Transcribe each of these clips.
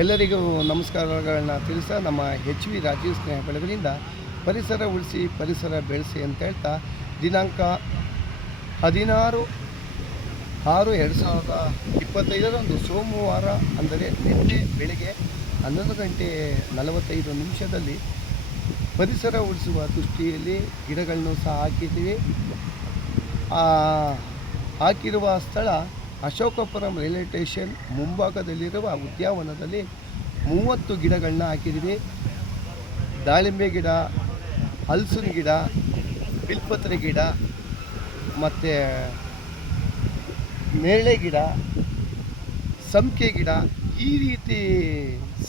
ಎಲ್ಲರಿಗೂ ನಮಸ್ಕಾರಗಳನ್ನ ತಿಳಿಸ ನಮ್ಮ HV ರಾಜೀವ್ ಸ್ನೇಹ ಬೆಳಗಿನಿಂದ ಪರಿಸರ ಉಳಿಸಿ ಪರಿಸರ ಬೆಳೆಸಿ ಅಂತ ಹೇಳ್ತಾ ದಿನಾಂಕ 16/6/2025 ಸೋಮವಾರ ಅಂದರೆ ನಿನ್ನೆ ಬೆಳಗ್ಗೆ 11:45 ಪರಿಸರ ಉಳಿಸುವ ದೃಷ್ಟಿಯಲ್ಲಿ ಗಿಡಗಳನ್ನು ಸಹ ಹಾಕಿದ್ದೀವಿ. ಹಾಕಿರುವ ಸ್ಥಳ ಅಶೋಕಪುರಂ ರೈಲ್ವೆ ಸ್ಟೇಷನ್ ಮುಂಭಾಗದಲ್ಲಿರುವ ಉದ್ಯಾನವನದಲ್ಲಿ 30 ಗಿಡಗಳನ್ನ ಹಾಕಿದ್ದೀವಿ. ದಾಳಿಂಬೆ ಗಿಡ, ಹಲಸಿನ ಗಿಡ, ಬಿಲ್ಪತ್ರೆ ಗಿಡ ಮತ್ತು ನೇರಳೆ ಗಿಡ, ಸಂಪಿಗೆ ಗಿಡ, ಈ ರೀತಿ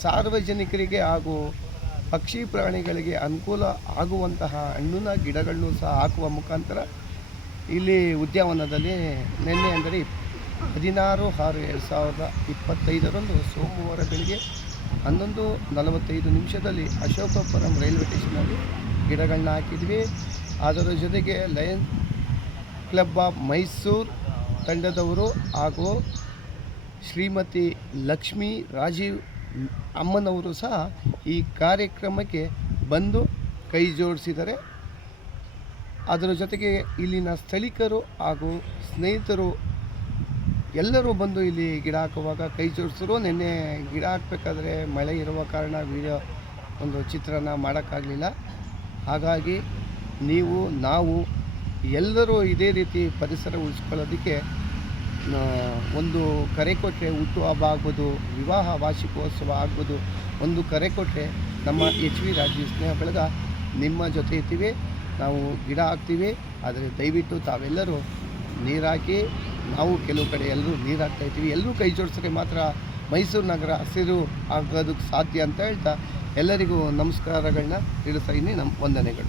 ಸಾರ್ವಜನಿಕರಿಗೆ ಹಾಗೂ ಪಕ್ಷಿ ಪ್ರಾಣಿಗಳಿಗೆ ಅನುಕೂಲ ಆಗುವಂತಹ ಹಣ್ಣಿನ ಗಿಡಗಳನ್ನು ಸಹ ಹಾಕುವ ಮುಖಾಂತರ ಇಲ್ಲಿ ಉದ್ಯಾನವನದಲ್ಲಿ ನಿನ್ನೆ ಅಂದರೆ 16/6/2025 ಸೋಮವಾರ ಬೆಳಗ್ಗೆ 11:45 ಅಶೋಕಪುರಂ ರೈಲ್ವೆ ಸ್ಟೇಷನಲ್ಲಿ ಗಿಡಗಳನ್ನ ಹಾಕಿದ್ವಿ. ಅದರ ಜೊತೆಗೆ ಲಯನ್ಸ್ ಕ್ಲಬ್ ಆಫ್ ಮೈಸೂರು ತಂಡದವರು ಹಾಗೂ ಶ್ರೀಮತಿ ಲಕ್ಷ್ಮೀ ರಾಜೀವ್ ಅಮ್ಮನವರು ಸಹ ಈ ಕಾರ್ಯಕ್ರಮಕ್ಕೆ ಬಂದು ಕೈ ಜೋಡಿಸಿದ್ದಾರೆ. ಅದರ ಜೊತೆಗೆ ಇಲ್ಲಿನ ಸ್ಥಳೀಕರು ಹಾಗೂ ಸ್ನೇಹಿತರು ಎಲ್ಲರೂ ಬಂದು ಇಲ್ಲಿ ಗಿಡ ಹಾಕುವಾಗ ಕೈ ಜೋಡಿಸಿದ್ರು. ನಿನ್ನೆ ಗಿಡ ಹಾಕಬೇಕಾದ್ರೆ ಮಳೆ ಇರುವ ಕಾರಣ ವಿಡಿಯೋ ಒಂದು ಚಿತ್ರನ ಮಾಡೋಕ್ಕಾಗಲಿಲ್ಲ. ಹಾಗಾಗಿ ನಾವು ಎಲ್ಲರೂ ಇದೇ ರೀತಿ ಪರಿಸರ ಉಳಿಸ್ಕೊಳ್ಳೋದಕ್ಕೆ ಒಂದು ಕರೆ ಕೊಟ್ಟರೆ, ಹುಟ್ಟುಹಬ್ಬ ಆಗ್ಬೋದು, ವಿವಾಹ ವಾರ್ಷಿಕೋತ್ಸವ ಆಗ್ಬೋದು, ಒಂದು ಕರೆ ಕೊಟ್ಟರೆ ನಮ್ಮ HV ರಾಜೀವ್ ಸ್ನೇಹ ಬೆಳಗ ನಿಮ್ಮ ಜೊತೆ ಇರ್ತೀವಿ. ನಾವು ಗಿಡ ಹಾಕ್ತೀವಿ, ಆದರೆ ದಯವಿಟ್ಟು ತಾವೆಲ್ಲರೂ ನೀರು ಹಾಕಿ. ನಾವು ಕೆಲವು ಕಡೆ ಎಲ್ಲರೂ ನೀರು ಹಾಕ್ತಾಯಿರ್ತೀವಿ. ಎಲ್ಲರೂ ಕೈ ಜೋಡಿಸಿದ್ರೆ ಮಾತ್ರ ಮೈಸೂರು ನಗರ ಹಸಿರು ಆಗೋದಕ್ಕೆ ಸಾಧ್ಯ ಅಂತ ಹೇಳ್ತಾ ಎಲ್ಲರಿಗೂ ನಮಸ್ಕಾರಗಳನ್ನ ತಿಳಿಸ್ತಾ ಇದ್ದೀನಿ. ವಂದನೆಗಳು.